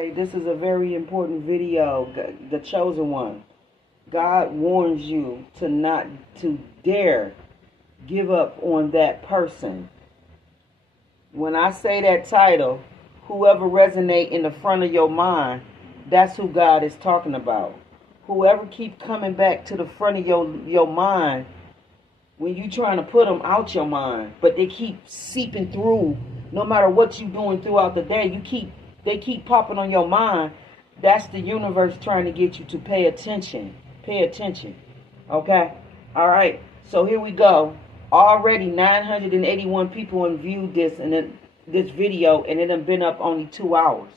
Okay, this is a very important video, the chosen one. God warns you to not to dare give up on that person. When I say that title, whoever resonate in the front of your mind, that's who God is talking about. Whoever keep coming back to the front of your mind when you trying to put them out your mind, but they keep seeping through. No matter what you doing throughout the day, they keep popping on your mind. That's the universe trying to get you to pay attention. Pay attention. Okay? All right. So here we go. Already 981 people have viewed this video, and it has been up only 2 hours.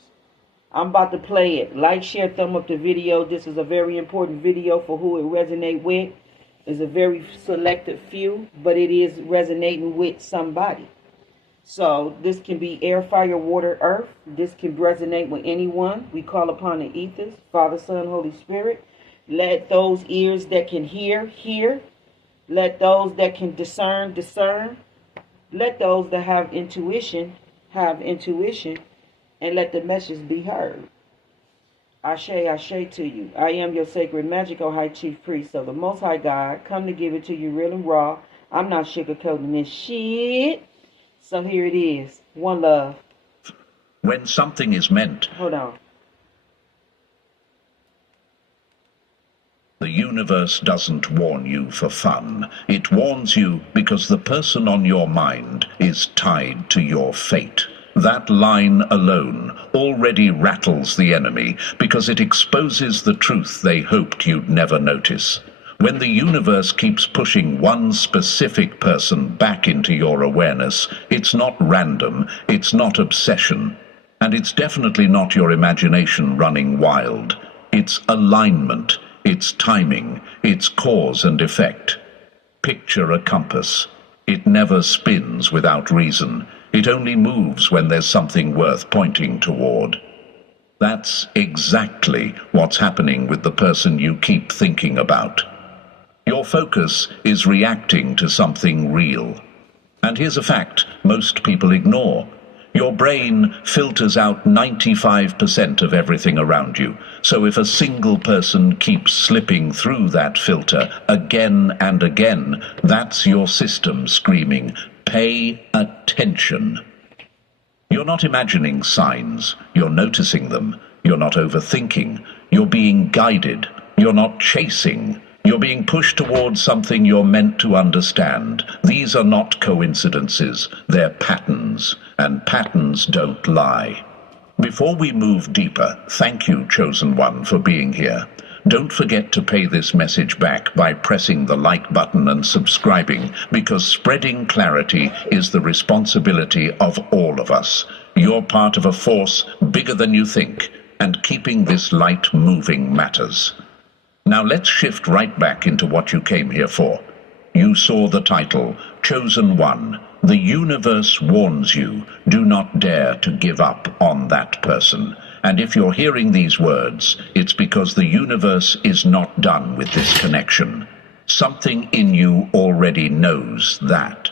I'm about to play it. Like, share, thumb up the video. This is a very important video for who it resonate with. It's a very selected few, but it is resonating with somebody. So this can be air, fire, water, earth. This can resonate with anyone. We call upon the ethers, Father, Son, Holy Spirit. Let those ears that can hear, hear. Let those that can discern, discern. Let those that have intuition, and let the message be heard. Ashe, Ashe to you. I am your sacred magical high chief priest of the Most High God. Come to give it to you real and raw. I'm not sugarcoating this shit. So here it is. One love. When something is meant... Hold on. The universe doesn't warn you for fun. It warns you because the person on your mind is tied to your fate. That line alone already rattles the enemy because it exposes the truth they hoped you'd never notice. When the universe keeps pushing one specific person back into your awareness, it's not random, it's not obsession, and it's definitely not your imagination running wild. It's alignment, it's timing, it's cause and effect. Picture a compass. It never spins without reason. It only moves when there's something worth pointing toward. That's exactly what's happening with the person you keep thinking about. Your focus is reacting to something real. And here's a fact most people ignore. Your brain filters out 95% of everything around you. So if a single person keeps slipping through that filter again and again, that's your system screaming, "Pay attention." You're not imagining signs. You're noticing them. You're not overthinking. You're being guided. You're not chasing. You're being pushed towards something you're meant to understand. These are not coincidences. They're patterns, and patterns don't lie. Before we move deeper, thank you, Chosen One, for being here. Don't forget to pay this message back by pressing the like button and subscribing, because spreading clarity is the responsibility of all of us. You're part of a force bigger than you think, and keeping this light moving matters. Now let's shift right back into what you came here for. You saw the title, Chosen One. The universe warns you, do not dare to give up on that person. And if you're hearing these words, it's because the universe is not done with this connection. Something in you already knows that.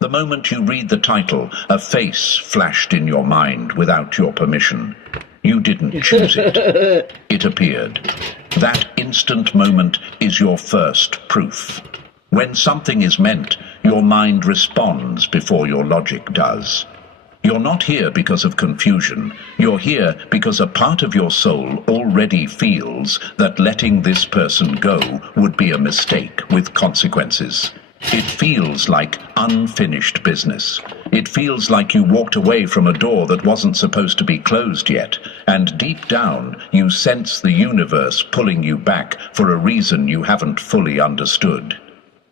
The moment you read the title, a face flashed in your mind without your permission. You didn't choose it. It appeared. That instant moment is your first proof. When something is meant, your mind responds before your logic does. You're not here because of confusion. You're here because a part of your soul already feels that letting this person go would be a mistake with consequences. It feels like unfinished business. It feels like you walked away from a door that wasn't supposed to be closed yet, and deep down you sense the universe pulling you back for a reason you haven't fully understood.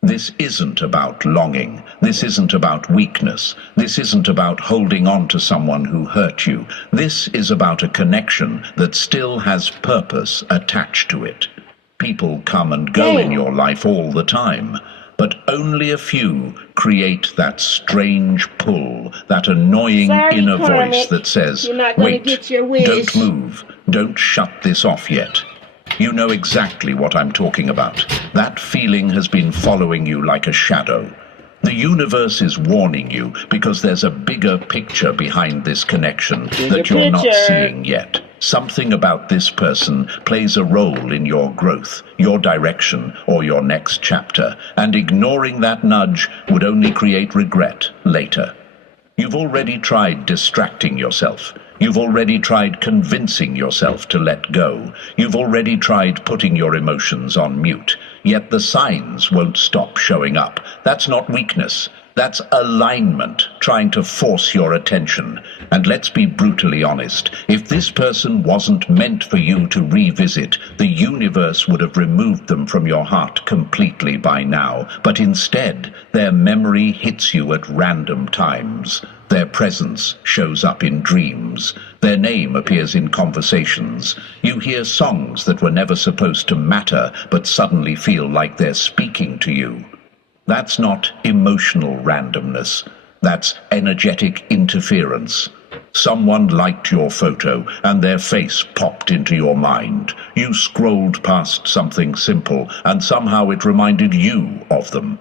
This isn't about longing. This isn't about weakness. This isn't about holding on to someone who hurt you. This is about a connection that still has purpose attached to it. People come and go in your life all the time, but only a few create that strange pull, that annoying inner voice that says, "Wait, don't move, don't shut this off yet." You know exactly what I'm talking about. That feeling has been following you like a shadow. The universe is warning you because there's a bigger picture behind this connection that you're not seeing yet. Something about this person plays a role in your growth, your direction, or your next chapter, and ignoring that nudge would only create regret later. You've already tried distracting yourself. You've already tried convincing yourself to let go. You've already tried putting your emotions on mute. Yet the signs won't stop showing up. That's not weakness. That's alignment, trying to force your attention. And let's be brutally honest, if this person wasn't meant for you to revisit, the universe would have removed them from your heart completely by now. But instead, their memory hits you at random times. Their presence shows up in dreams. Their name appears in conversations. You hear songs that were never supposed to matter, but suddenly feel like they're speaking to you. That's not emotional randomness. That's energetic interference. Someone liked your photo and their face popped into your mind. You scrolled past something simple and somehow it reminded you of them.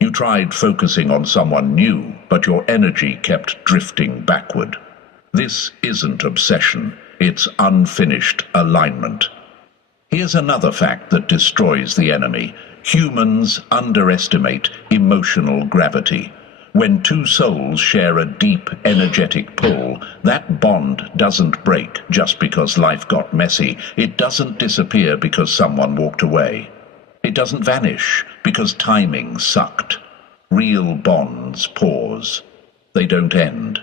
You tried focusing on someone new, but your energy kept drifting backward. This isn't obsession. It's unfinished alignment. Here's another fact that destroys the enemy. Humans underestimate emotional gravity. When two souls share a deep, energetic pull, that bond doesn't break just because life got messy. It doesn't disappear because someone walked away. It doesn't vanish because timing sucked. Real bonds pause. They don't end.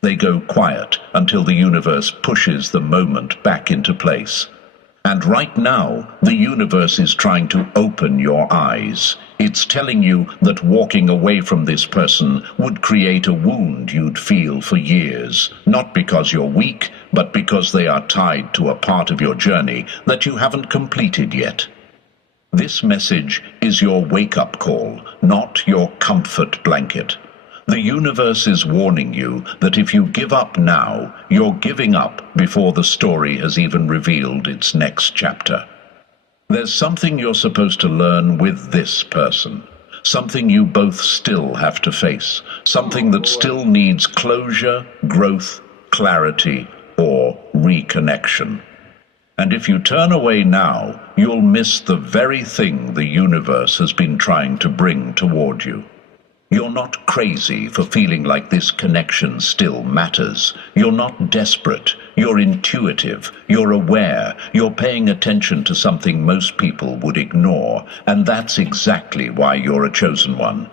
They go quiet until the universe pushes the moment back into place. And right now, the universe is trying to open your eyes. It's telling you that walking away from this person would create a wound you'd feel for years, not because you're weak, but because they are tied to a part of your journey that you haven't completed yet. This message is your wake-up call, not your comfort blanket. The universe is warning you that if you give up now, you're giving up before the story has even revealed its next chapter. There's something you're supposed to learn with this person, something you both still have to face, something that still needs closure, growth, clarity, or reconnection. And if you turn away now, you'll miss the very thing the universe has been trying to bring toward you. You're not crazy for feeling like this connection still matters. You're not desperate. You're intuitive. You're aware. You're paying attention to something most people would ignore. And that's exactly why you're a chosen one.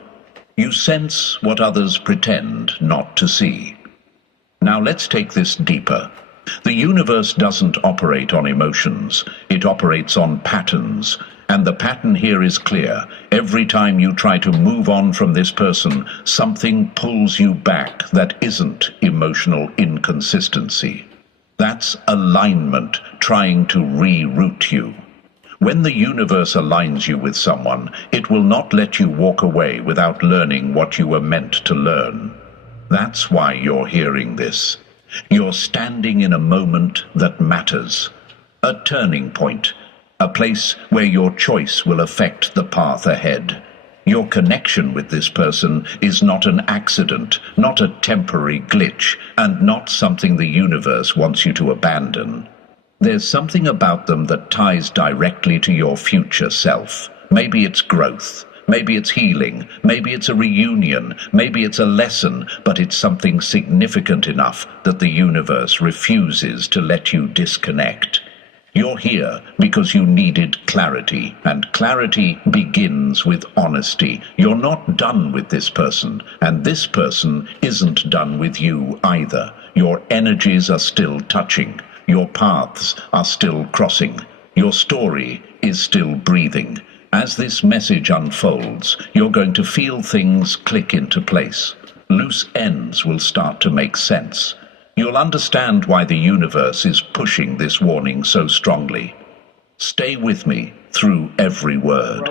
You sense what others pretend not to see. Now let's take this deeper. The universe doesn't operate on emotions. It operates on patterns. And the pattern here is clear. Every time you try to move on from this person, something pulls you back that isn't emotional inconsistency. That's alignment trying to reroute you. When the universe aligns you with someone, it will not let you walk away without learning what you were meant to learn. That's why you're hearing this. You're standing in a moment that matters. A turning point. A place where your choice will affect the path ahead. Your connection with this person is not an accident, not a temporary glitch, and not something the universe wants you to abandon. There's something about them that ties directly to your future self. Maybe it's growth, maybe it's healing, maybe it's a reunion, maybe it's a lesson, but it's something significant enough that the universe refuses to let you disconnect. You're here because you needed clarity, and clarity begins with honesty. You're not done with this person, and this person isn't done with you either. Your energies are still touching. Your paths are still crossing. Your story is still breathing. As this message unfolds, you're going to feel things click into place. Loose ends will start to make sense. You'll understand why the universe is pushing this warning so strongly. Stay with me through every word.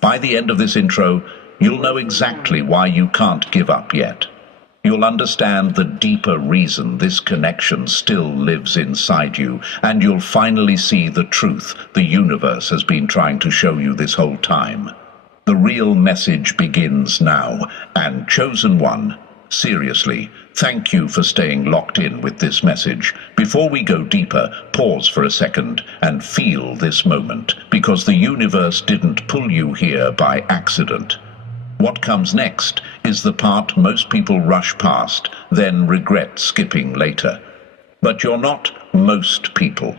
By the end of this intro, you'll know exactly why you can't give up yet. You'll understand the deeper reason this connection still lives inside you, and you'll finally see the truth the universe has been trying to show you this whole time. The real message begins now, and chosen one, seriously, Thank you for staying locked in with this message. Before we go deeper, pause for a second and feel this moment, because the universe didn't pull you here by accident. What comes next is the part most people rush past, then regret skipping later. But you're not most people.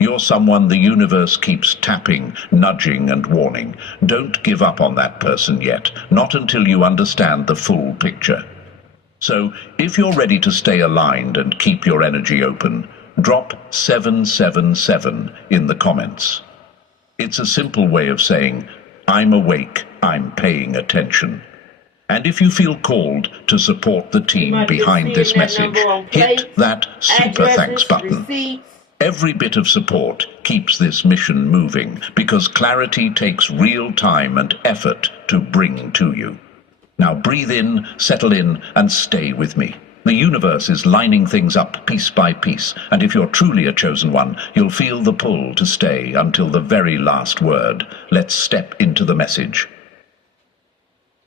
You're someone the universe keeps tapping, nudging, and warning. Don't give up on that person yet, not until you understand the full picture. So, if you're ready to stay aligned and keep your energy open, drop 777 in the comments. It's a simple way of saying, I'm awake, I'm paying attention. And if you feel called to support the team behind this message, hit that super thanks button. Every bit of support keeps this mission moving, because clarity takes real time and effort to bring to you. Now breathe in, settle in, and stay with me. The universe is lining things up piece by piece, and if you're truly a chosen one, you'll feel the pull to stay until the very last word. Let's step into the message.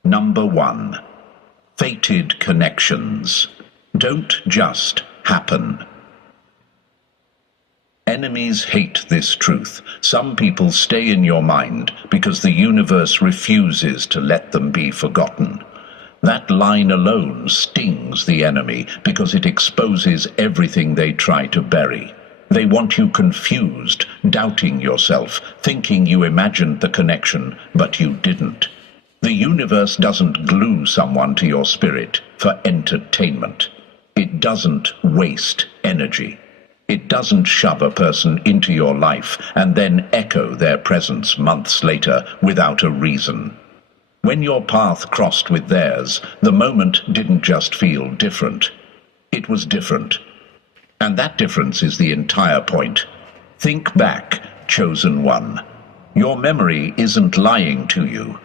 Number 1. Fated connections don't just happen. Enemies hate this truth. Some people stay in your mind because the universe refuses to let them be forgotten. That line alone stings the enemy because it exposes everything they try to bury. They want you confused, doubting yourself, thinking you imagined the connection, but you didn't. The universe doesn't glue someone to your spirit for entertainment. It doesn't waste energy. It doesn't shove a person into your life and then echo their presence months later without a reason. When your path crossed with theirs, the moment didn't just feel different. It was different. And that difference is the entire point. Think back, chosen one. Your memory isn't lying to you.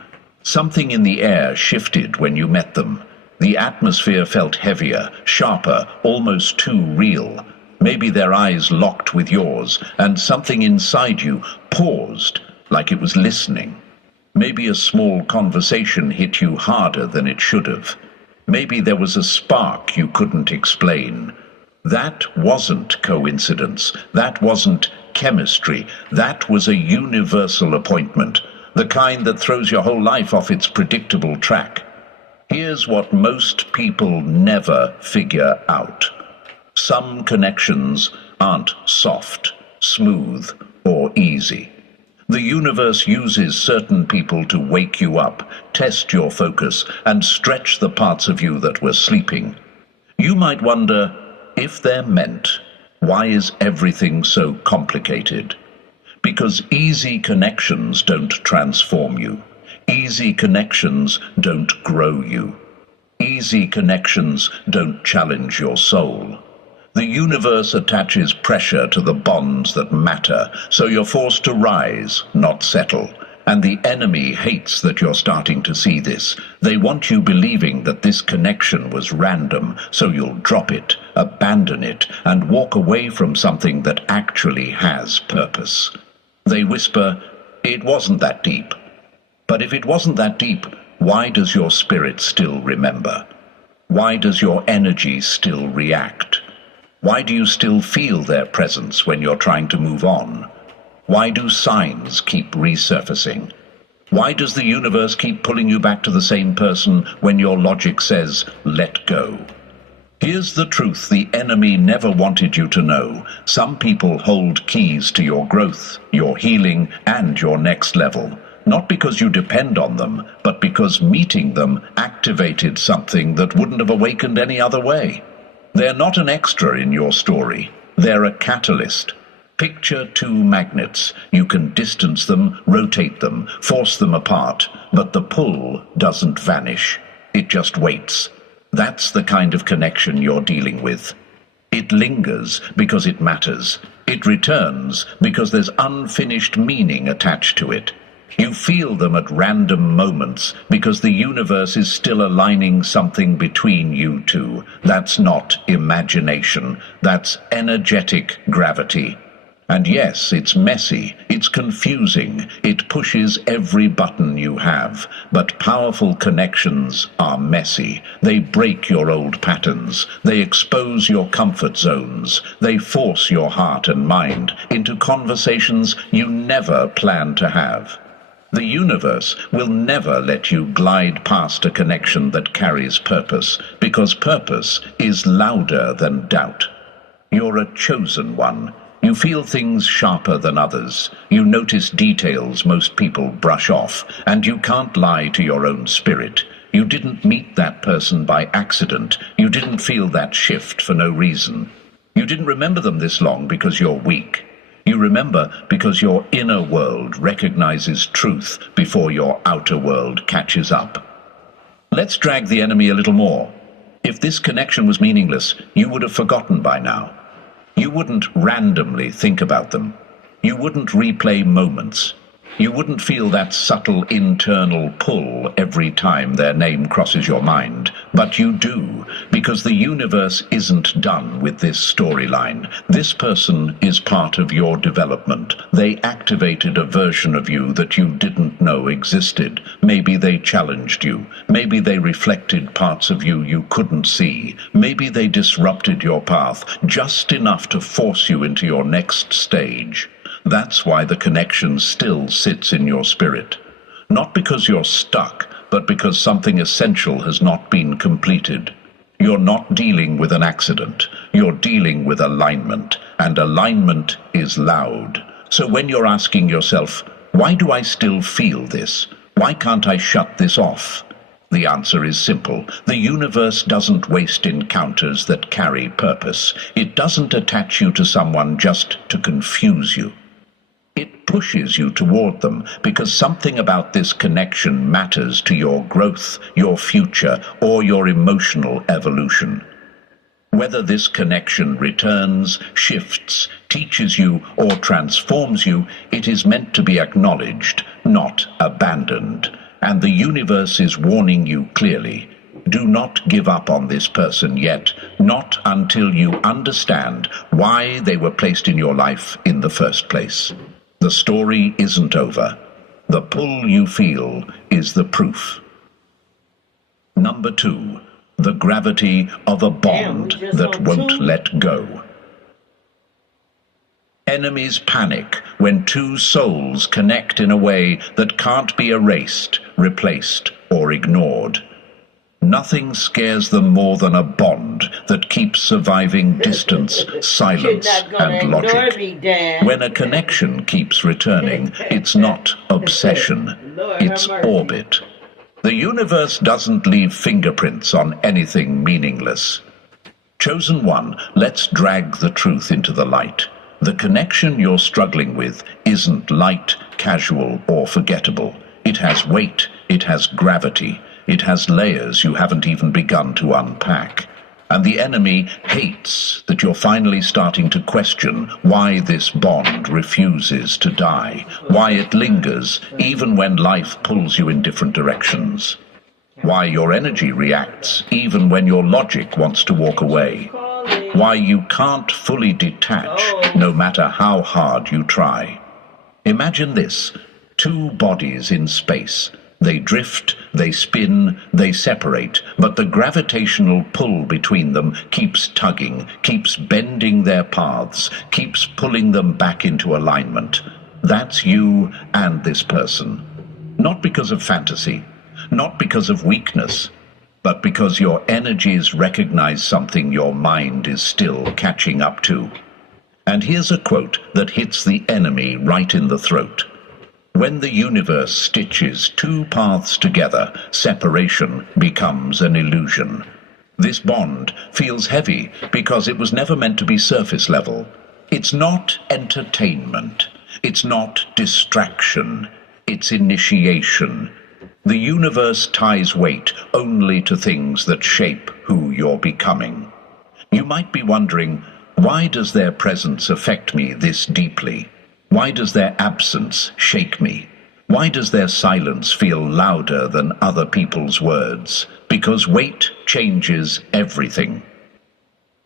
Something in the air shifted when you met them. The atmosphere felt heavier, sharper, almost too real. Maybe their eyes locked with yours, and something inside you paused, like it was listening. Maybe a small conversation hit you harder than it should have. Maybe there was a spark you couldn't explain. That wasn't coincidence. That wasn't chemistry. That was a universal appointment, the kind that throws your whole life off its predictable track. Here's what most people never figure out. Some connections aren't soft, smooth, or easy. The universe uses certain people to wake you up, test your focus, and stretch the parts of you that were sleeping. You might wonder, if they're meant, why is everything so complicated? Because easy connections don't transform you. Easy connections don't grow you. Easy connections don't challenge your soul. The universe attaches pressure to the bonds that matter, so you're forced to rise, not settle. And the enemy hates that you're starting to see this. They want you believing that this connection was random, so you'll drop it, abandon it, and walk away from something that actually has purpose. They whisper, it wasn't that deep. But if it wasn't that deep, why does your spirit still remember? Why does your energy still react? Why do you still feel their presence when you're trying to move on? Why do signs keep resurfacing? Why does the universe keep pulling you back to the same person when your logic says, let go? Here's the truth the enemy never wanted you to know. Some people hold keys to your growth, your healing, and your next level. Not because you depend on them, but because meeting them activated something that wouldn't have awakened any other way. They're not an extra in your story. They're a catalyst. Picture two magnets. You can distance them, rotate them, force them apart, but the pull doesn't vanish. It just waits. That's the kind of connection you're dealing with. It lingers because it matters. It returns because there's unfinished meaning attached to it. You feel them at random moments because the universe is still aligning something between you two. That's not imagination. That's energetic gravity. And yes, it's messy, it's confusing, it pushes every button you have, but powerful connections are messy. They break your old patterns, they expose your comfort zones, they force your heart and mind into conversations you never planned to have. The universe will never let you glide past a connection that carries purpose, because purpose is louder than doubt. You're a chosen one. You feel things sharper than others. You notice details most people brush off, and you can't lie to your own spirit. You didn't meet that person by accident. You didn't feel that shift for no reason. You didn't remember them this long because you're weak. You remember because your inner world recognizes truth before your outer world catches up. Let's drag the enemy a little more. If this connection was meaningless, you would have forgotten by now. You wouldn't randomly think about them. You wouldn't replay moments. You wouldn't feel that subtle internal pull every time their name crosses your mind. But you do, because the universe isn't done with this storyline. This person is part of your development. They activated a version of you that you didn't know existed. Maybe they challenged you. Maybe they reflected parts of you you couldn't see. Maybe they disrupted your path just enough to force you into your next stage. That's why the connection still sits in your spirit. Not because you're stuck, but because something essential has not been completed. You're not dealing with an accident. You're dealing with alignment, and alignment is loud. So when you're asking yourself, why do I still feel this? Why can't I shut this off? The answer is simple. The universe doesn't waste encounters that carry purpose. It doesn't attach you to someone just to confuse you. It pushes you toward them because something about this connection matters to your growth, your future, or your emotional evolution. Whether this connection returns, shifts, teaches you, or transforms you, it is meant to be acknowledged, not abandoned. And the universe is warning you clearly. Do not give up on this person yet, not until you understand why they were placed in your life in the first place. The story isn't over. The pull you feel is the proof. Number 2, the gravity of a bond that won't let go. Enemies panic when two souls connect in a way that can't be erased, replaced, or ignored. Nothing scares them more than a bond that keeps surviving distance, silence, and logic. When a connection keeps returning, it's not obsession, it's orbit. The universe doesn't leave fingerprints on anything meaningless. Chosen one, let's drag the truth into the light. The connection you're struggling with isn't light, casual, or forgettable. It has weight, it has gravity. It has layers you haven't even begun to unpack. And the enemy hates that you're finally starting to question why this bond refuses to die, why it lingers even when life pulls you in different directions, why your energy reacts even when your logic wants to walk away, why you can't fully detach no matter how hard you try. Imagine this, 2 bodies in space. They drift, they spin, they separate, but the gravitational pull between them keeps tugging, keeps bending their paths, keeps pulling them back into alignment. That's you and this person. Not because of fantasy, not because of weakness, but because your energies recognize something your mind is still catching up to. And here's a quote that hits the enemy right in the throat. When the universe stitches 2 paths together, separation becomes an illusion. This bond feels heavy because it was never meant to be surface level. It's not entertainment. It's not distraction. It's initiation. The universe ties weight only to things that shape who you're becoming. You might be wondering, why does their presence affect me this deeply? Why does their absence shake me? Why does their silence feel louder than other people's words? Because weight changes everything.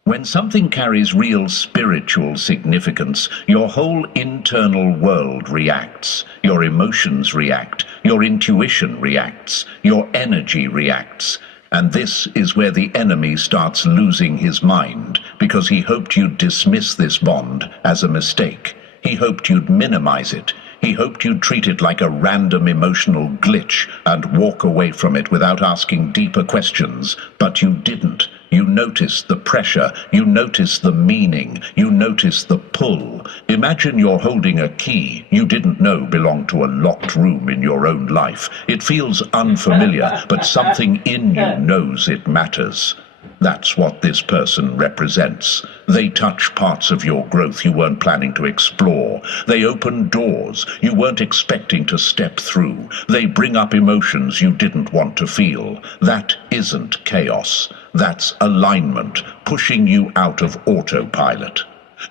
When something carries real spiritual significance, your whole internal world reacts, your emotions react, your intuition reacts, your energy reacts. And this is where the enemy starts losing his mind, because he hoped you'd dismiss this bond as a mistake. He hoped you'd minimize it. He hoped you'd treat it like a random emotional glitch and walk away from it without asking deeper questions. But you didn't. You noticed the pressure, you noticed the meaning, you noticed the pull. Imagine you're holding a key you didn't know belonged to a locked room in your own life. It feels unfamiliar, but something in you knows it matters. That's what this person represents. They touch parts of your growth you weren't planning to explore. They open doors you weren't expecting to step through. They bring up emotions you didn't want to feel. That isn't chaos. That's alignment, pushing you out of autopilot.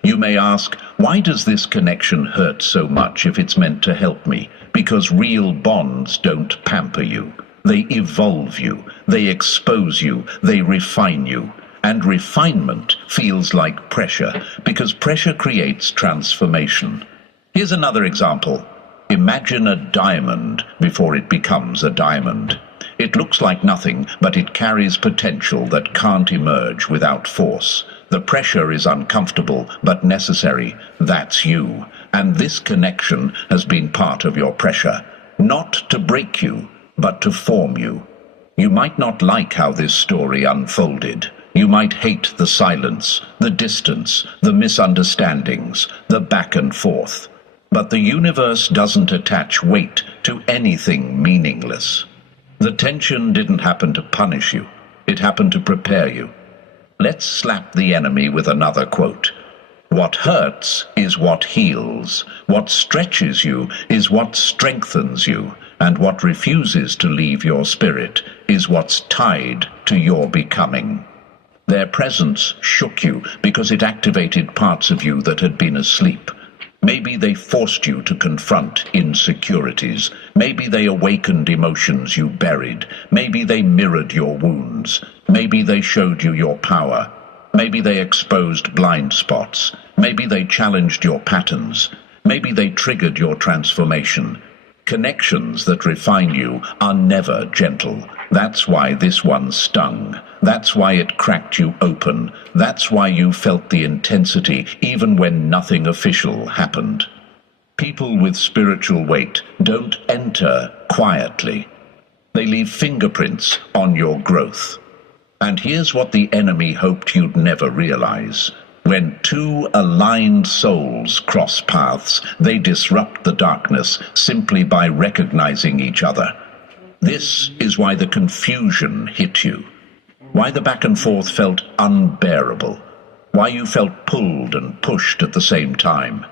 You may ask, why does this connection hurt so much if it's meant to help me? Because real bonds don't pamper you. They evolve you, they expose you, they refine you. And refinement feels like pressure, because pressure creates transformation. Here's another example. Imagine a diamond before it becomes a diamond. It looks like nothing, but it carries potential that can't emerge without force. The pressure is uncomfortable, but necessary. That's you. And this connection has been part of your pressure, not to break you, but to form you. You might not like how this story unfolded. You might hate the silence, the distance, the misunderstandings, the back and forth. But the universe doesn't attach weight to anything meaningless. The tension didn't happen to punish you. It happened to prepare you. Let's slap the enemy with another quote. What hurts is what heals. What stretches you is what strengthens you. And what refuses to leave your spirit is what's tied to your becoming. Their presence shook you because it activated parts of you that had been asleep. Maybe they forced you to confront insecurities. Maybe they awakened emotions you buried. Maybe they mirrored your wounds. Maybe they showed you your power. Maybe they exposed blind spots. Maybe they challenged your patterns. Maybe they triggered your transformation. Connections that refine you are never gentle. That's why this one stung. That's why it cracked you open. That's why you felt the intensity even when nothing official happened. People with spiritual weight don't enter quietly. They leave fingerprints on your growth. And here's what the enemy hoped you'd never realize. When two aligned souls cross paths, they disrupt the darkness simply by recognizing each other. This is why the confusion hit you, why the back and forth felt unbearable, why you felt pulled and pushed at the same time.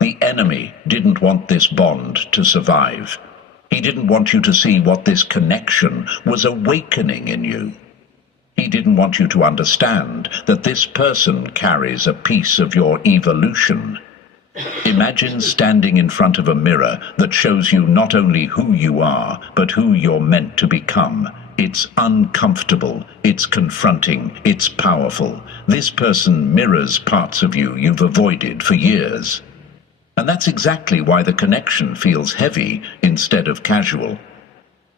The enemy didn't want this bond to survive. He didn't want you to see what this connection was awakening in you. He didn't want you to understand that this person carries a piece of your evolution. Imagine standing in front of a mirror that shows you not only who you are, but who you're meant to become. It's uncomfortable, it's confronting, it's powerful. This person mirrors parts of you you've avoided for years. And that's exactly why the connection feels heavy instead of casual.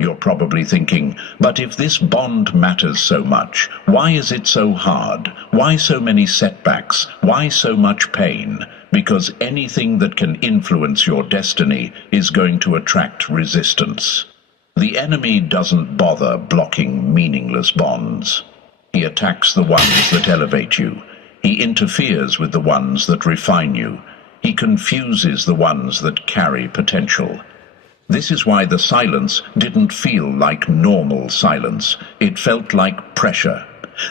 You're probably thinking, but if this bond matters so much, why is it so hard? Why so many setbacks? Why so much pain? Because anything that can influence your destiny is going to attract resistance. The enemy doesn't bother blocking meaningless bonds. He attacks the ones that elevate you. He interferes with the ones that refine you. He confuses the ones that carry potential. This is why the silence didn't feel like normal silence. It felt like pressure.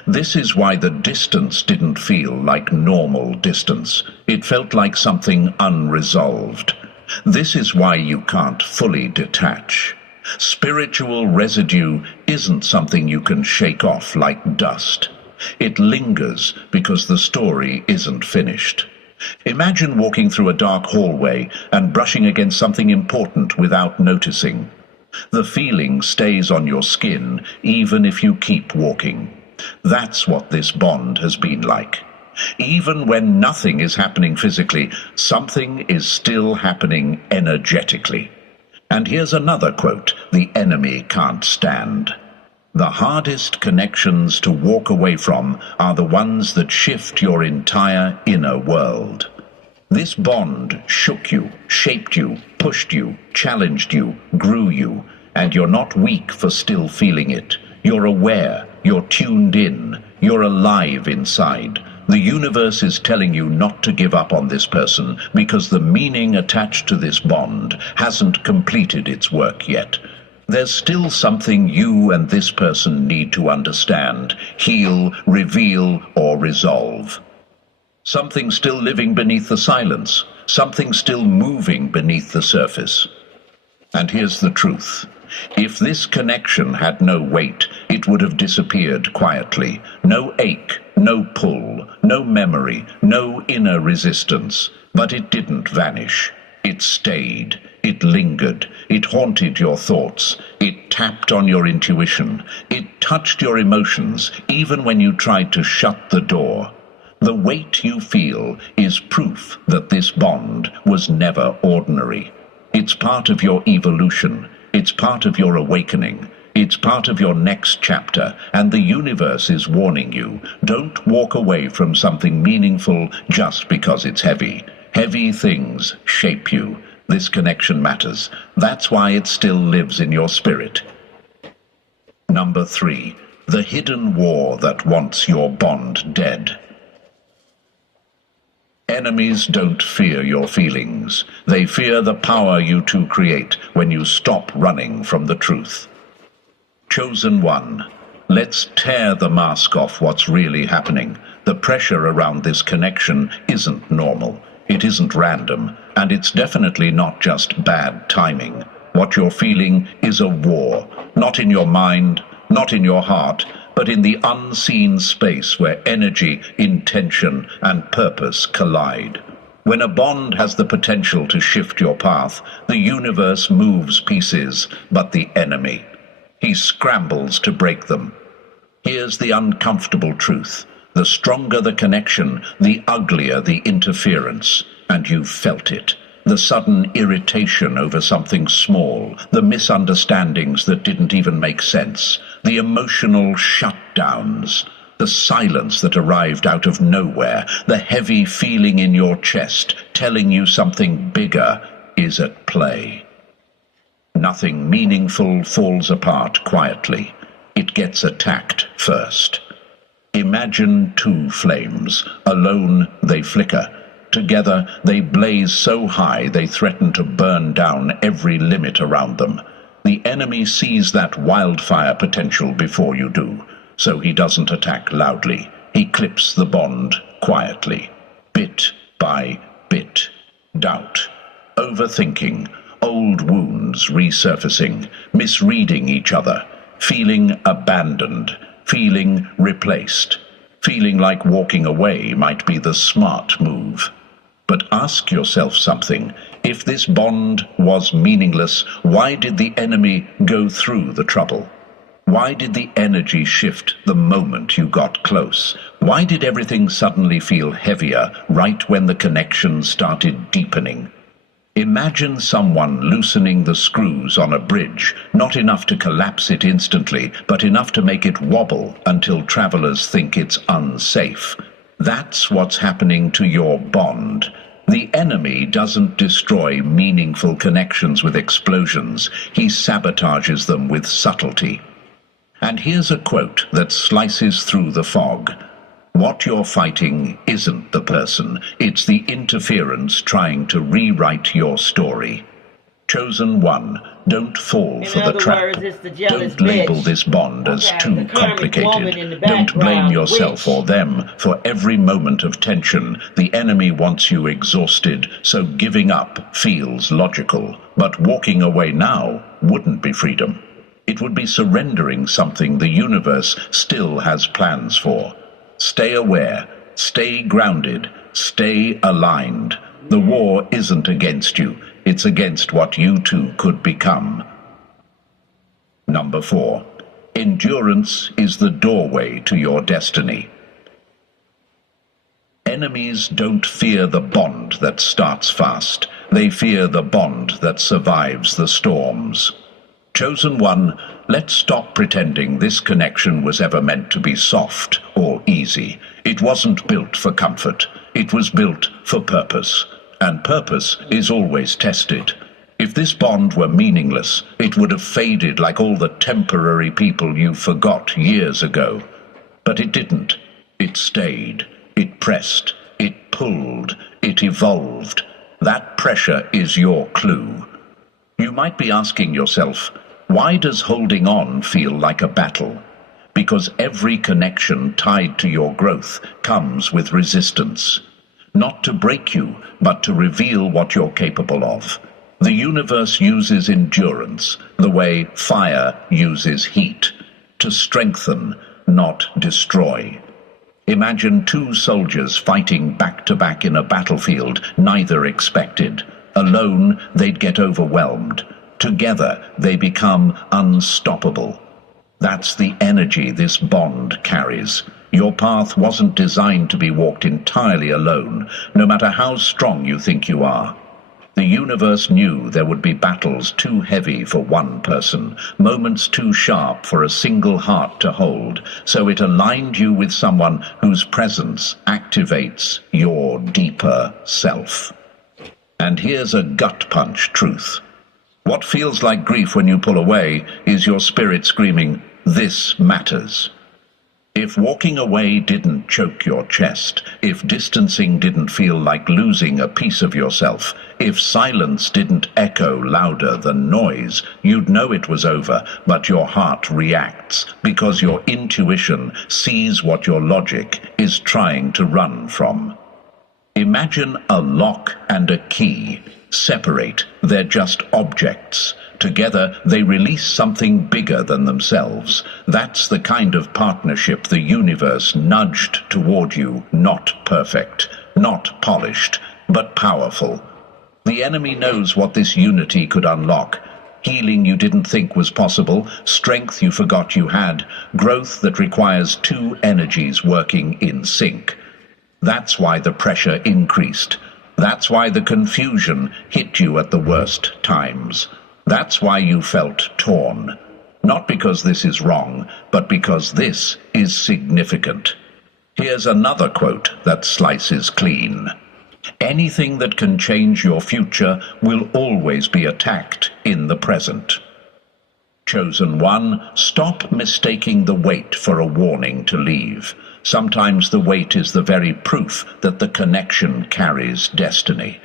This is why the distance didn't feel like normal distance. It felt like something unresolved. This is why you can't fully detach. Spiritual residue isn't something you can shake off like dust. It lingers because the story isn't finished. Imagine walking through a dark hallway and brushing against something important without noticing. The feeling stays on your skin even if you keep walking. That's what this bond has been like. Even when nothing is happening physically, something is still happening energetically. And here's another quote the enemy can't stand. The hardest connections to walk away from are the ones that shift your entire inner world. This bond shook you, shaped you, pushed you, challenged you, grew you, and you're not weak for still feeling it. You're aware, you're tuned in, you're alive inside. The universe is telling you not to give up on this person because the meaning attached to this bond hasn't completed its work yet. There's still something you and this person need to understand, heal, reveal, or resolve. Something still living beneath the silence, something still moving beneath the surface. And here's the truth. If this connection had no weight, it would have disappeared quietly. No ache, no pull, no memory, no inner resistance. But it didn't vanish. It stayed. It lingered. It haunted your thoughts. It tapped on your intuition. It touched your emotions, even when you tried to shut the door. The weight you feel is proof that this bond was never ordinary. It's part of your evolution. It's part of your awakening. It's part of your next chapter, and the universe is warning you. Don't walk away from something meaningful just because it's heavy. Heavy things shape you. This connection matters. That's why it still lives in your spirit. Number 3. The hidden war that wants your bond dead. Enemies don't fear your feelings. They fear the power you two create when you stop running from the truth. Chosen one, let's tear the mask off what's really happening. The pressure around this connection isn't normal. It isn't random, and it's definitely not just bad timing. What you're feeling is a war, not in your mind, not in your heart, but in the unseen space where energy, intention, and purpose collide. When a bond has the potential to shift your path, the universe moves pieces, but the enemy, he scrambles to break them. Here's the uncomfortable truth. The stronger the connection, the uglier the interference, and you've felt it. The sudden irritation over something small, the misunderstandings that didn't even make sense, the emotional shutdowns, the silence that arrived out of nowhere, the heavy feeling in your chest telling you something bigger is at play. Nothing meaningful falls apart quietly. It gets attacked first. Imagine two flames. Alone they flicker. Together they blaze so high they threaten to burn down every limit around them. The enemy sees that wildfire potential before you do, so he doesn't attack loudly. He clips the bond quietly, bit by bit. Doubt, overthinking, old wounds resurfacing, misreading each other, feeling abandoned, feeling replaced, feeling like walking away might be the smart move. But ask yourself something. If this bond was meaningless, why did the enemy go through the trouble? Why did the energy shift the moment you got close? Why did everything suddenly feel heavier right when the connection started deepening? Imagine someone loosening the screws on a bridge, not enough to collapse it instantly, but enough to make it wobble until travelers think it's unsafe. That's what's happening to your bond. The enemy doesn't destroy meaningful connections with explosions. He sabotages them with subtlety. And here's a quote that slices through the fog. What you're fighting isn't the person. It's the interference trying to rewrite your story. Chosen one, don't fall for the trap. Don't label this bond as too complicated. Don't blame yourself or them for every moment of tension. The enemy wants you exhausted, so giving up feels logical. But walking away now wouldn't be freedom. It would be surrendering something the universe still has plans for. Stay aware, stay grounded, stay aligned. The war isn't against you. It's against what you two could become. Number 4. Endurance is the doorway to your destiny. Enemies don't fear the bond that starts fast. They fear the bond that survives the storms. Chosen one, let's stop pretending this connection was ever meant to be soft or easy. It wasn't built for comfort. It was built for purpose. And purpose is always tested. If this bond were meaningless, it would have faded like all the temporary people you forgot years ago. But it didn't. It stayed. It pressed. It pulled. It evolved. That pressure is your clue. You might be asking yourself, why does holding on feel like a battle? Because every connection tied to your growth comes with resistance. Not to break you, but to reveal what you're capable of. The universe uses endurance, the way fire uses heat, to strengthen, not destroy. Imagine two soldiers fighting back to back in a battlefield neither expected. Alone, they'd get overwhelmed. Together, they become unstoppable. That's the energy this bond carries. Your path wasn't designed to be walked entirely alone, no matter how strong you think you are. The universe knew there would be battles too heavy for one person, moments too sharp for a single heart to hold, so it aligned you with someone whose presence activates your deeper self. And here's a gut punch truth. What feels like grief when you pull away is your spirit screaming, "This matters." If walking away didn't choke your chest, if distancing didn't feel like losing a piece of yourself, if silence didn't echo louder than noise, you'd know it was over, but your heart reacts because your intuition sees what your logic is trying to run from. Imagine a lock and a key. Separate, they're just objects. Together, they release something bigger than themselves. That's the kind of partnership the universe nudged toward you, not perfect, not polished, but powerful. The enemy knows what this unity could unlock. Healing you didn't think was possible, strength you forgot you had, growth that requires two energies working in sync. That's why the pressure increased. That's why the confusion hit you at the worst times. That's why you felt torn. Not because this is wrong, but because this is significant. Here's another quote that slices clean. Anything that can change your future will always be attacked in the present. Chosen one, stop mistaking the wait for a warning to leave. Sometimes the wait is the very proof that the connection carries destiny.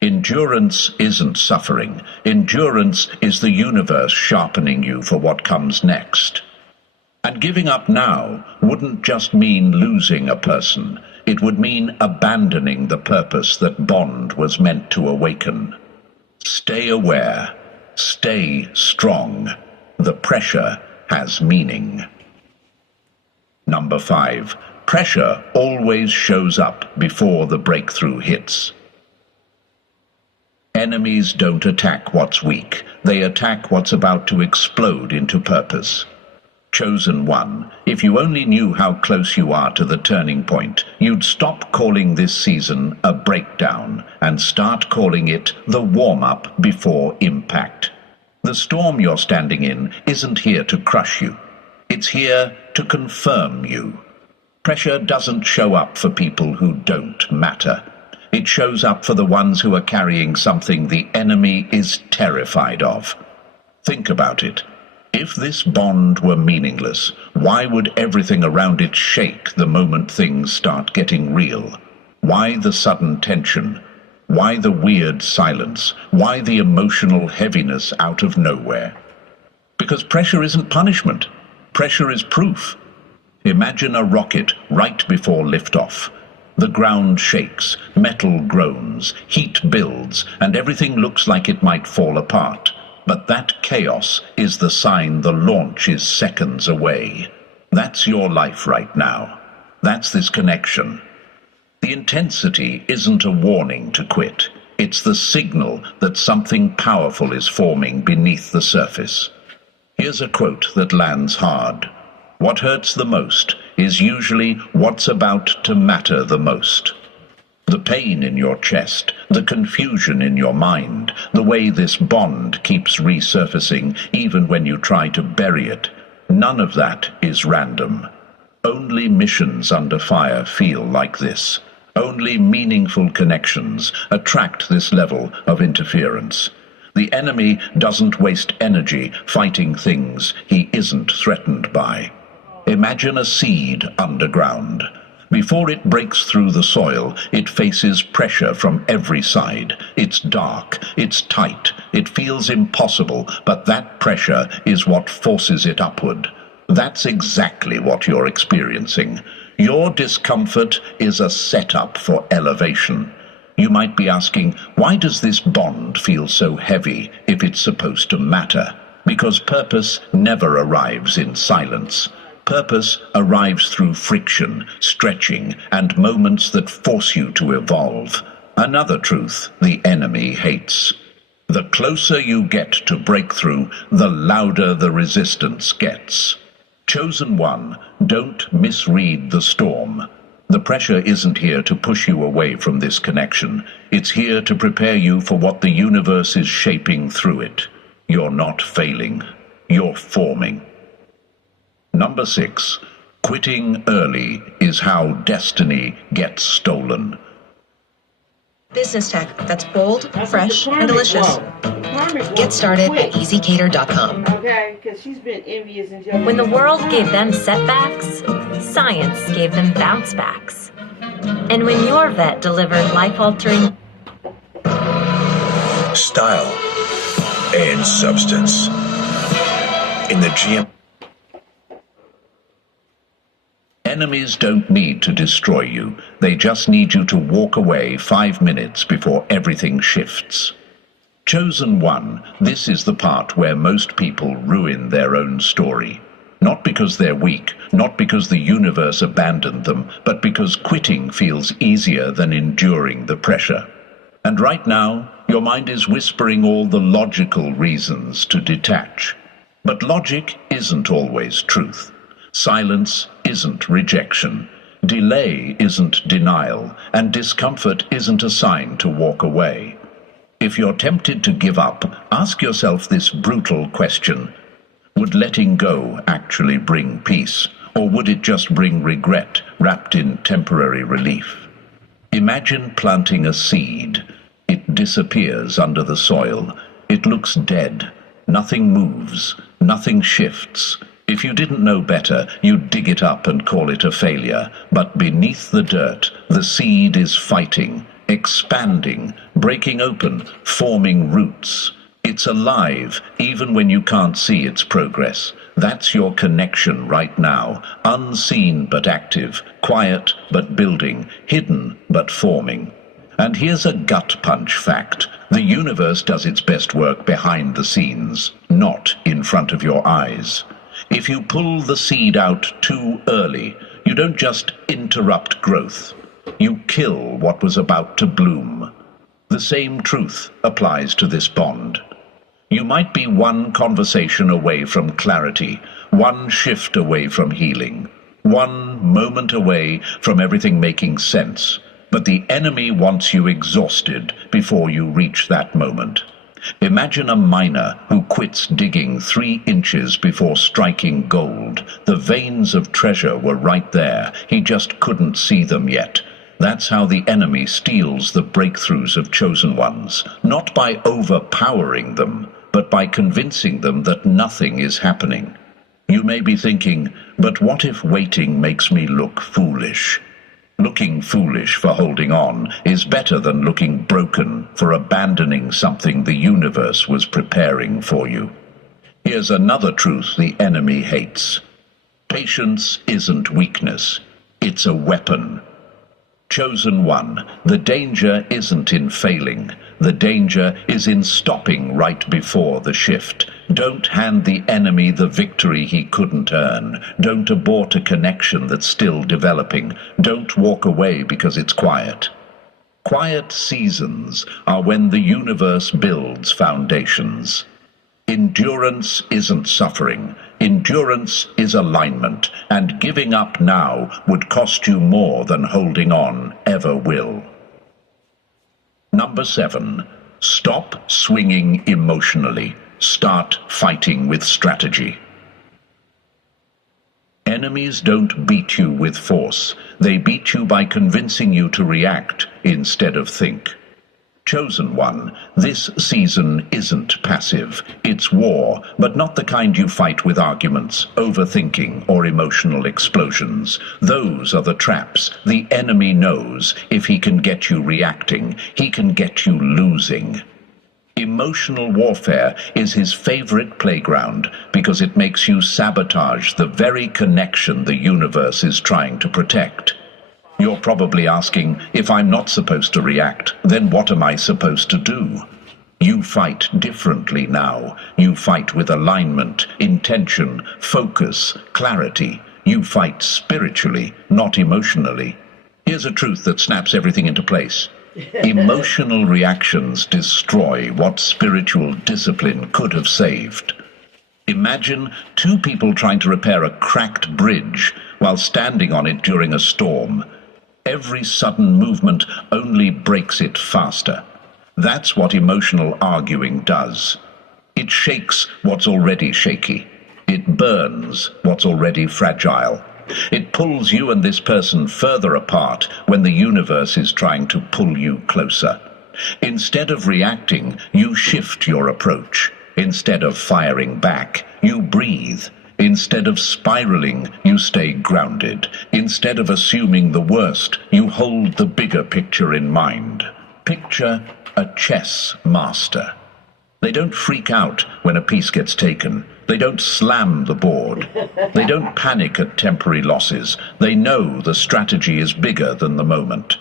Endurance isn't suffering. Endurance is the universe sharpening you for what comes next. And giving up now wouldn't just mean losing a person. It would mean abandoning the purpose that bond was meant to awaken. Stay aware. Stay strong. The pressure has meaning. Number 5. Pressure always shows up before the breakthrough hits. Enemies don't attack what's weak. They attack what's about to explode into purpose. Chosen one, if you only knew how close you are to the turning point, you'd stop calling this season a breakdown and start calling it the warm-up before impact. The storm you're standing in isn't here to crush you. It's here to confirm you. Pressure doesn't show up for people who don't matter. It shows up for the ones who are carrying something the enemy is terrified of. Think about it. If this bond were meaningless, why would everything around it shake the moment things start getting real? Why the sudden tension? Why the weird silence? Why the emotional heaviness out of nowhere? Because pressure isn't punishment. Pressure is proof. Imagine a rocket right before liftoff. The ground shakes, metal groans, heat builds, and everything looks like it might fall apart. But that chaos is the sign the launch is seconds away. That's your life right now. That's this connection. The intensity isn't a warning to quit. It's the signal that something powerful is forming beneath the surface. Here's a quote that lands hard. What hurts the most is usually what's about to matter the most. The pain in your chest, the confusion in your mind, the way this bond keeps resurfacing even when you try to bury it, none of that is random. Only missions under fire feel like this. Only meaningful connections attract this level of interference. The enemy doesn't waste energy fighting things he isn't threatened by. Imagine a seed underground. Before it breaks through the soil, it faces pressure from every side. It's dark, it's tight, it feels impossible, but that pressure is what forces it upward. That's exactly what you're experiencing. Your discomfort is a setup for elevation. You might be asking, why does this bond feel so heavy if it's supposed to matter? Because purpose never arrives in silence. Purpose arrives through friction, stretching, and moments that force you to evolve. Another truth the enemy hates. The closer you get to breakthrough, the louder the resistance gets. Chosen one, don't misread the storm. The pressure isn't here to push you away from this connection. It's here to prepare you for what the universe is shaping through it. You're not failing. You're forming. Number 6. Quitting early is how destiny gets stolen. Business tech that's bold, fresh, and delicious. Get started at easycater.com. Okay, because she's been envious and jealous. When the world gave them setbacks, science gave them bounce backs. And when your vet delivered life-altering style and substance in the GM. Enemies don't need to destroy you. They just need you to walk away 5 minutes before everything shifts. Chosen one, this is the part where most people ruin their own story. Not because they're weak, not because the universe abandoned them, but because quitting feels easier than enduring the pressure. And right now, your mind is whispering all the logical reasons to detach. But logic isn't always truth. Silence isn't rejection. Delay isn't denial, and discomfort isn't a sign to walk away. If you're tempted to give up, ask yourself this brutal question. Would letting go actually bring peace, or would it just bring regret wrapped in temporary relief? Imagine planting a seed. It disappears under the soil. It looks dead. Nothing moves. Nothing shifts. If you didn't know better, you'd dig it up and call it a failure. But beneath the dirt, the seed is fighting, expanding, breaking open, forming roots. It's alive, even when you can't see its progress. That's your connection right now, unseen but active, quiet but building, hidden but forming. And here's a gut punch fact. The universe does its best work behind the scenes, not in front of your eyes. If you pull the seed out too early, you don't just interrupt growth. You kill what was about to bloom. The same truth applies to this bond. You might be one conversation away from clarity, one shift away from healing, one moment away from everything making sense. But the enemy wants you exhausted before you reach that moment. Imagine a miner who quits digging 3 inches before striking gold. The veins of treasure were right there. He just couldn't see them yet. That's how the enemy steals the breakthroughs of chosen ones, not by overpowering them, but by convincing them that nothing is happening. You may be thinking, but what if waiting makes me look foolish? Looking foolish for holding on is better than looking broken for abandoning something the universe was preparing for you. Here's another truth the enemy hates. Patience isn't weakness. It's a weapon. Chosen one, the danger isn't in failing. The danger is in stopping right before the shift. Don't hand the enemy the victory he couldn't earn. Don't abort a connection that's still developing. Don't walk away because it's quiet. Quiet seasons are when the universe builds foundations. Endurance isn't suffering. Endurance is alignment, and giving up now would cost you more than holding on ever will. Number 7. Stop swinging emotionally. Start fighting with strategy. Enemies don't beat you with force. They beat you by convincing you to react instead of think. Chosen one, this season isn't passive. It's war, but not the kind you fight with arguments, overthinking, or emotional explosions. Those are the traps. The enemy knows if he can get you reacting, he can get you losing. Emotional warfare is his favorite playground because it makes you sabotage the very connection the universe is trying to protect. You're probably asking, if I'm not supposed to react, then what am I supposed to do? You fight differently now. You fight with alignment, intention, focus, clarity. You fight spiritually, not emotionally. Here's a truth that snaps everything into place. Emotional reactions destroy what spiritual discipline could have saved. Imagine two people trying to repair a cracked bridge while standing on it during a storm. Every sudden movement only breaks it faster. That's what emotional arguing does. It shakes what's already shaky. It burns what's already fragile. It pulls you and this person further apart when the universe is trying to pull you closer. Instead of reacting, you shift your approach. Instead of firing back, you breathe. Instead of spiraling, you stay grounded. Instead of assuming the worst, you hold the bigger picture in mind. Picture a chess master. They don't freak out when a piece gets taken. They don't slam the board. They don't panic at temporary losses. They know the strategy is bigger than the moment.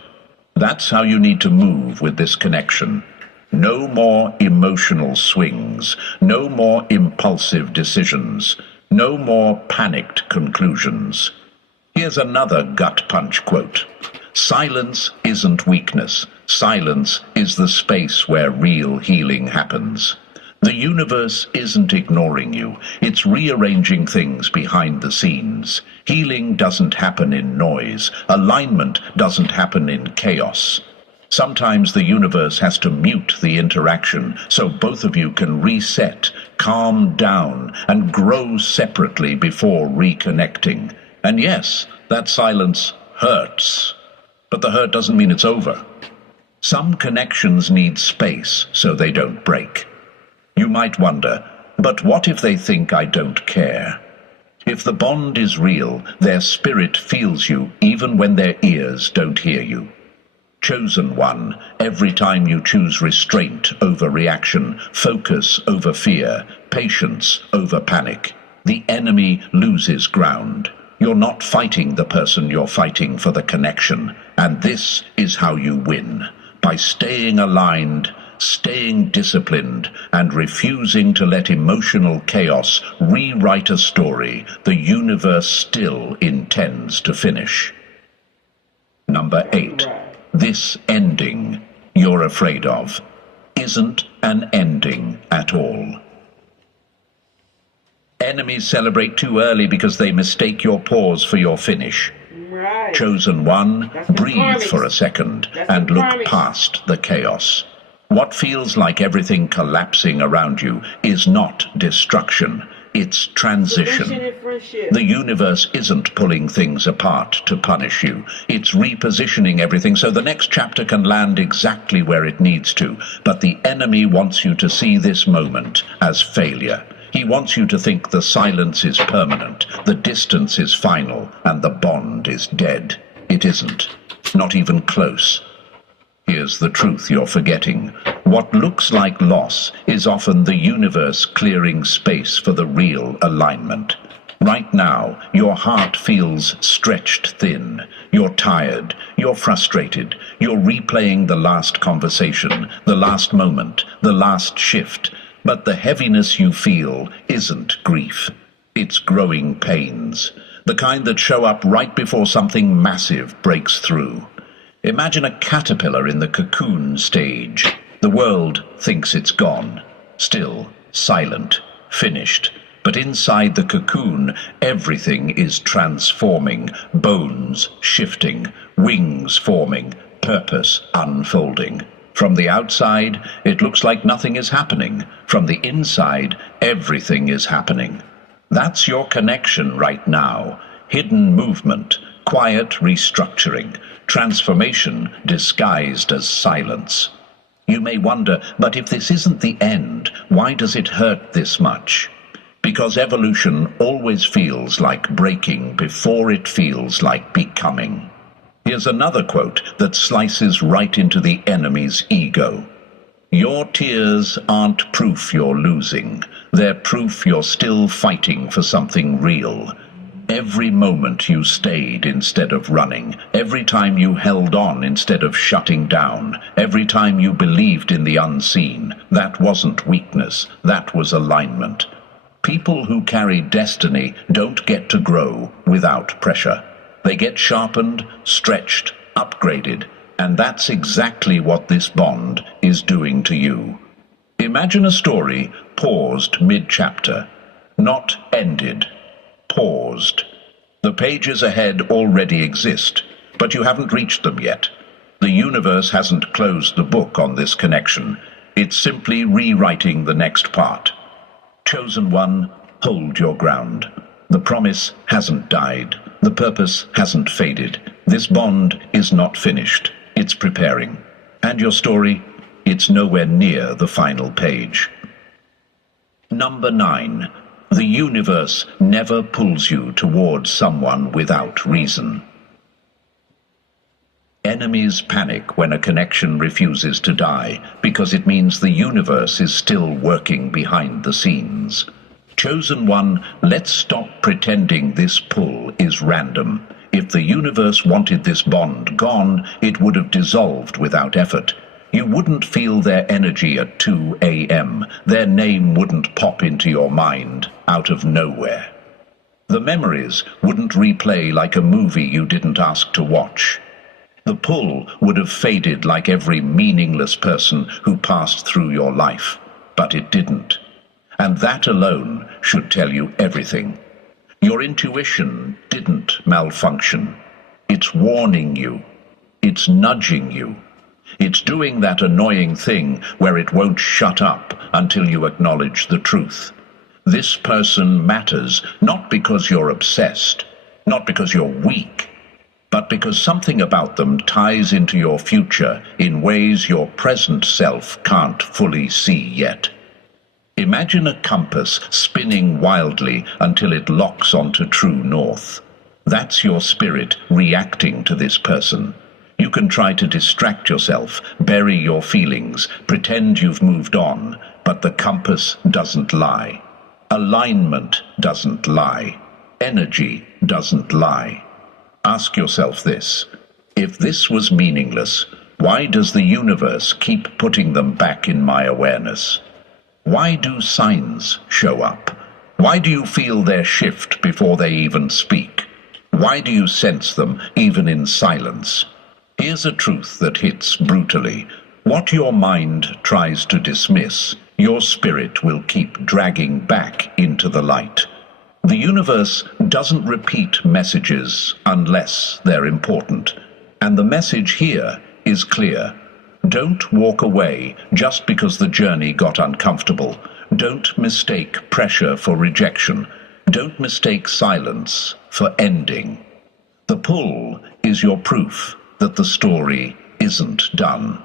That's how you need to move with this connection. No more emotional swings. No more impulsive decisions. No more panicked conclusions. Here's another gut punch quote. Silence isn't weakness. Silence is the space where real healing happens. The universe isn't ignoring you. It's rearranging things behind the scenes. Healing doesn't happen in noise. Alignment doesn't happen in chaos. Sometimes the universe has to mute the interaction so both of you can reset, calm down, and grow separately before reconnecting. And yes, that silence hurts. But the hurt doesn't mean it's over. Some connections need space so they don't break. You might wonder, but what if they think I don't care? If the bond is real, their spirit feels you even when their ears don't hear you. Chosen one, every time you choose restraint over reaction, focus over fear, patience over panic, the enemy loses ground. You're not fighting the person, you're fighting for the connection. And this is how you win. By staying aligned, staying disciplined, and refusing to let emotional chaos rewrite a story the universe still intends to finish. Number 8. This ending you're afraid of isn't an ending at all. Enemies celebrate too early because they mistake your pause for your finish. Right. Chosen one, breathe karmics. for a second That's and the look karmics. past the chaos. What feels like everything collapsing around you is not destruction, it's transition. Solution and friendship. The universe isn't pulling things apart to punish you. It's repositioning everything so the next chapter can land exactly where it needs to. But the enemy wants you to see this moment as failure. He wants you to think the silence is permanent, the distance is final, and the bond is dead. It isn't. Not even close. Here's the truth you're forgetting. What looks like loss is often the universe clearing space for the real alignment. Right now, your heart feels stretched thin. You're tired. You're frustrated. You're replaying the last conversation, the last moment, the last shift. But the heaviness you feel isn't grief. It's growing pains. The kind that show up right before something massive breaks through. Imagine a caterpillar in the cocoon stage. The world thinks it's gone. Still, silent, finished. But inside the cocoon, everything is transforming, bones shifting, wings forming, purpose unfolding. From the outside, it looks like nothing is happening. From the inside, everything is happening. That's your connection right now. Hidden movement, quiet restructuring, transformation disguised as silence. You may wonder, but if this isn't the end, why does it hurt this much? Because evolution always feels like breaking before it feels like becoming. Here's another quote that slices right into the enemy's ego. Your tears aren't proof you're losing. They're proof you're still fighting for something real. Every moment you stayed instead of running, every time you held on instead of shutting down, every time you believed in the unseen, that wasn't weakness, that was alignment. People who carry destiny don't get to grow without pressure. They get sharpened, stretched, upgraded, and that's exactly what this bond is doing to you. Imagine a story paused mid-chapter, not ended, paused. The pages ahead already exist, but you haven't reached them yet. The universe hasn't closed the book on this connection. It's simply rewriting the next part. Chosen one, hold your ground. The promise hasn't died. The purpose hasn't faded. This bond is not finished. It's preparing. And your story? It's nowhere near the final page. Number 9. The universe never pulls you towards someone without reason. Enemies panic when a connection refuses to die, because it means the universe is still working behind the scenes. Chosen one, let's stop pretending this pull is random. If the universe wanted this bond gone, it would have dissolved without effort. You wouldn't feel their energy at 2 a.m. Their name wouldn't pop into your mind out of nowhere. The memories wouldn't replay like a movie you didn't ask to watch. The pull would have faded like every meaningless person who passed through your life, but it didn't. And that alone should tell you everything. Your intuition didn't malfunction. It's warning you. It's nudging you. It's doing that annoying thing where it won't shut up until you acknowledge the truth. This person matters not because you're obsessed, not because you're weak, but because something about them ties into your future in ways your present self can't fully see yet. Imagine a compass spinning wildly until it locks onto true north. That's your spirit reacting to this person. You can try to distract yourself, bury your feelings, pretend you've moved on, but the compass doesn't lie. Alignment doesn't lie. Energy doesn't lie. Ask yourself this: if this was meaningless, why does the universe keep putting them back in my awareness? Why do signs show up? Why do you feel their shift before they even speak? Why do you sense them even in silence? Here's a truth that hits brutally. What your mind tries to dismiss, your spirit will keep dragging back into the light. The universe doesn't repeat messages unless they're important. And the message here is clear. Don't walk away just because the journey got uncomfortable. Don't mistake pressure for rejection. Don't mistake silence for ending. The pull is your proof that the story isn't done.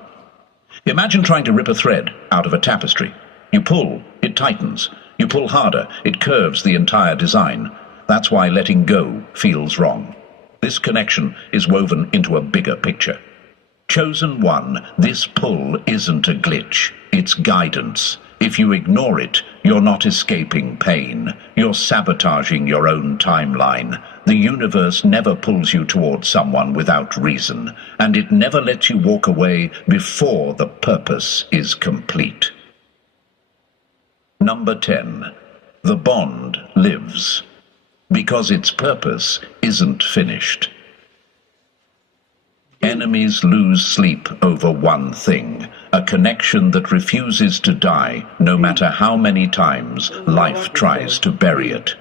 Imagine trying to rip a thread out of a tapestry. You pull, it tightens. You pull harder, it curves the entire design. That's why letting go feels wrong. This connection is woven into a bigger picture. Chosen one, this pull isn't a glitch, it's guidance. If you ignore it, you're not escaping pain. You're sabotaging your own timeline. The universe never pulls you towards someone without reason, and it never lets you walk away before the purpose is complete. Number 10. The bond lives, because its purpose isn't finished. Enemies lose sleep over one thing, a connection that refuses to die, no matter how many times life tries to bury it.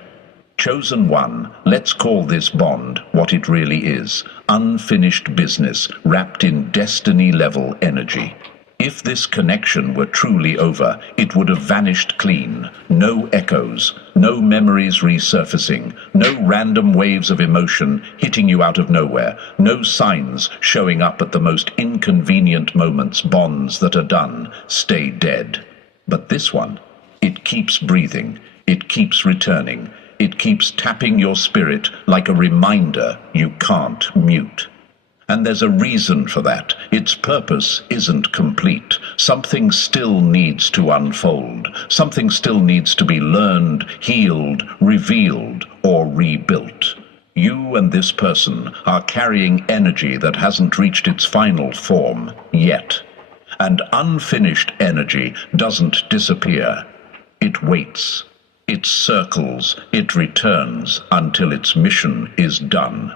Chosen one, let's call this bond what it really is, unfinished business wrapped in destiny-level energy. If this connection were truly over, it would have vanished clean. No echoes, no memories resurfacing, no random waves of emotion hitting you out of nowhere, no signs showing up at the most inconvenient moments. Bonds that are done stay dead. But this one, it keeps breathing, it keeps returning, it keeps tapping your spirit like a reminder you can't mute. And there's a reason for that. Its purpose isn't complete. Something still needs to unfold. Something still needs to be learned, healed, revealed, or rebuilt. You and this person are carrying energy that hasn't reached its final form yet. And unfinished energy doesn't disappear. It waits. It circles. It returns until its mission is done.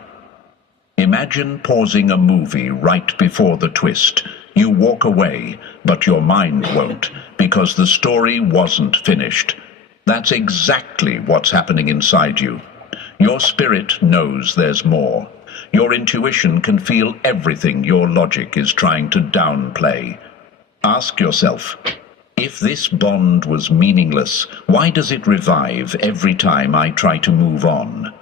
Imagine pausing a movie right before the twist. You walk away, but your mind won't, because the story wasn't finished. That's exactly what's happening inside you. Your spirit knows there's more. Your intuition can feel everything your logic is trying to downplay. Ask yourself, if this bond was meaningless, why does it revive every time I try to move on?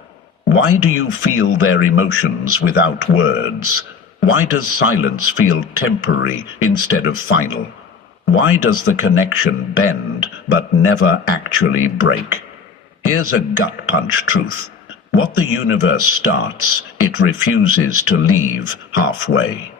Why do you feel their emotions without words? Why does silence feel temporary instead of final? Why does the connection bend but never actually break? Here's a gut punch truth. What the universe starts, it refuses to leave halfway.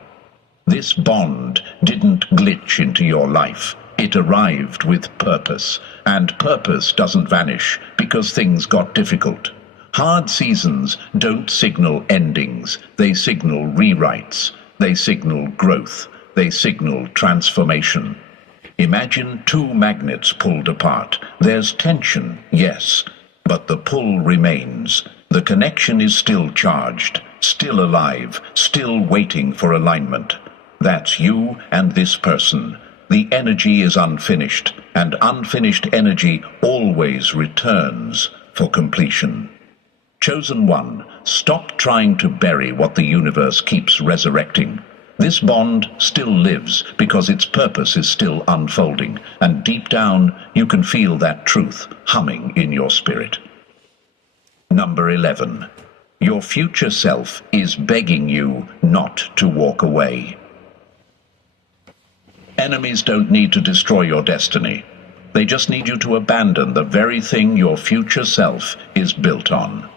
This bond didn't glitch into your life. It arrived with purpose, and purpose doesn't vanish because things got difficult. Hard seasons don't signal endings, they signal rewrites, they signal growth, they signal transformation. Imagine two magnets pulled apart. There's tension, yes, but the pull remains. The connection is still charged, still alive, still waiting for alignment. That's you and this person. The energy is unfinished, and unfinished energy always returns for completion. Chosen one, stop trying to bury what the universe keeps resurrecting. This bond still lives because its purpose is still unfolding, and deep down you can feel that truth humming in your spirit. Number 11. Your future self is begging you not to walk away. Enemies don't need to destroy your destiny. They just need you to abandon the very thing your future self is built on.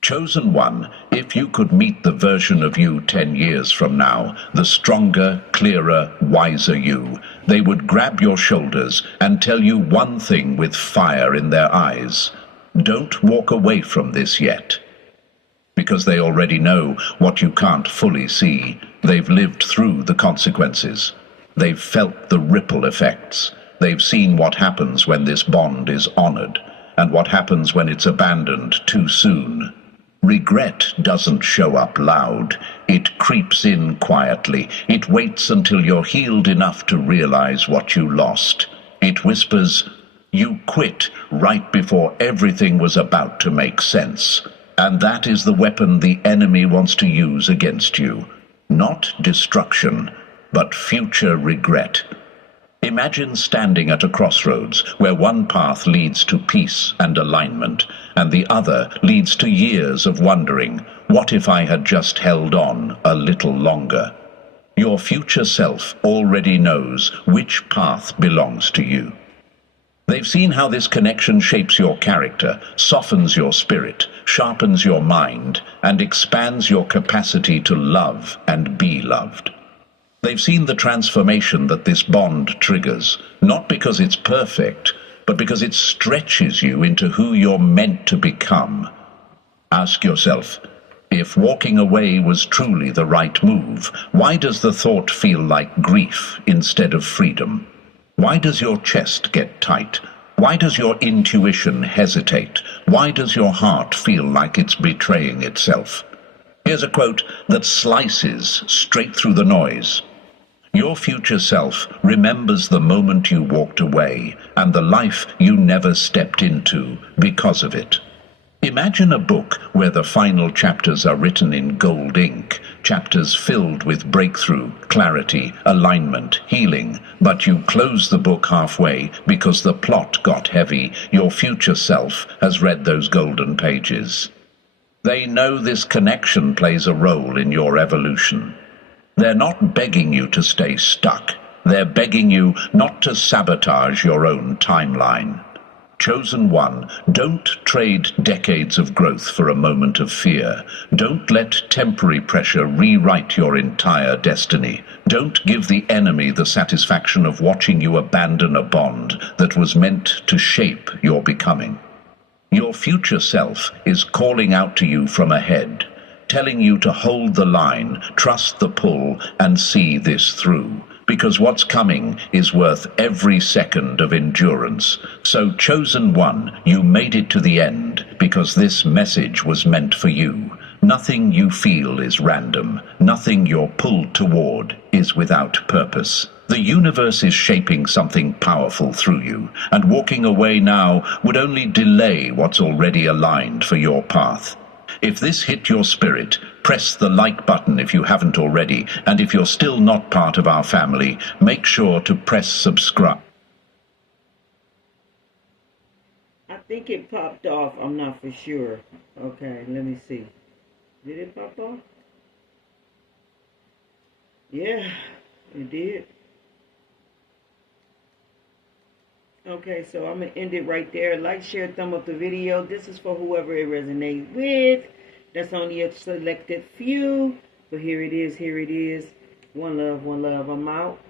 Chosen one, if you could meet the version of you 10 years from now, the stronger, clearer, wiser you, they would grab your shoulders and tell you one thing with fire in their eyes. Don't walk away from this yet. Because they already know what you can't fully see. They've lived through the consequences. They've felt the ripple effects. They've seen what happens when this bond is honored, and what happens when it's abandoned too soon. Regret doesn't show up loud. It creeps in quietly. It waits until you're healed enough to realize what you lost. It whispers, "You quit," right before everything was about to make sense. And that is the weapon the enemy wants to use against you. Not destruction, but future regret. Imagine standing at a crossroads where one path leads to peace and alignment, and the other leads to years of wondering, what if I had just held on a little longer? Your future self already knows which path belongs to you. They've seen how this connection shapes your character, softens your spirit, sharpens your mind, and expands your capacity to love and be loved. They've seen the transformation that this bond triggers, not because it's perfect, but because it stretches you into who you're meant to become. Ask yourself, if walking away was truly the right move, why does the thought feel like grief instead of freedom? Why does your chest get tight? Why does your intuition hesitate? Why does your heart feel like it's betraying itself? Here's a quote that slices straight through the noise. Your future self remembers the moment you walked away and the life you never stepped into because of it. Imagine a book where the final chapters are written in gold ink, chapters filled with breakthrough, clarity, alignment, healing, but you close the book halfway because the plot got heavy. Your future self has read those golden pages. They know this connection plays a role in your evolution. They're not begging you to stay stuck. They're begging you not to sabotage your own timeline. Chosen one, don't trade decades of growth for a moment of fear. Don't let temporary pressure rewrite your entire destiny. Don't give the enemy the satisfaction of watching you abandon a bond that was meant to shape your becoming. Your future self is calling out to you from ahead, telling you to hold the line, trust the pull, and see this through. Because what's coming is worth every second of endurance. So, chosen one, you made it to the end because this message was meant for you. Nothing you feel is random. Nothing you're pulled toward is without purpose. The universe is shaping something powerful through you, and walking away now would only delay what's already aligned for your path. If this hit your spirit, press the like button if you haven't already, and if you're still not part of our family, make sure to press subscribe. I think it popped off. I'm not for sure. Okay, let me see. Did it pop off? Yeah, it did. Okay, so I'm going to end it right there. Like, share, thumb up the video. This is for whoever it resonates with. That's only a selected few. But here it is. Here it is. One love, one love. I'm out.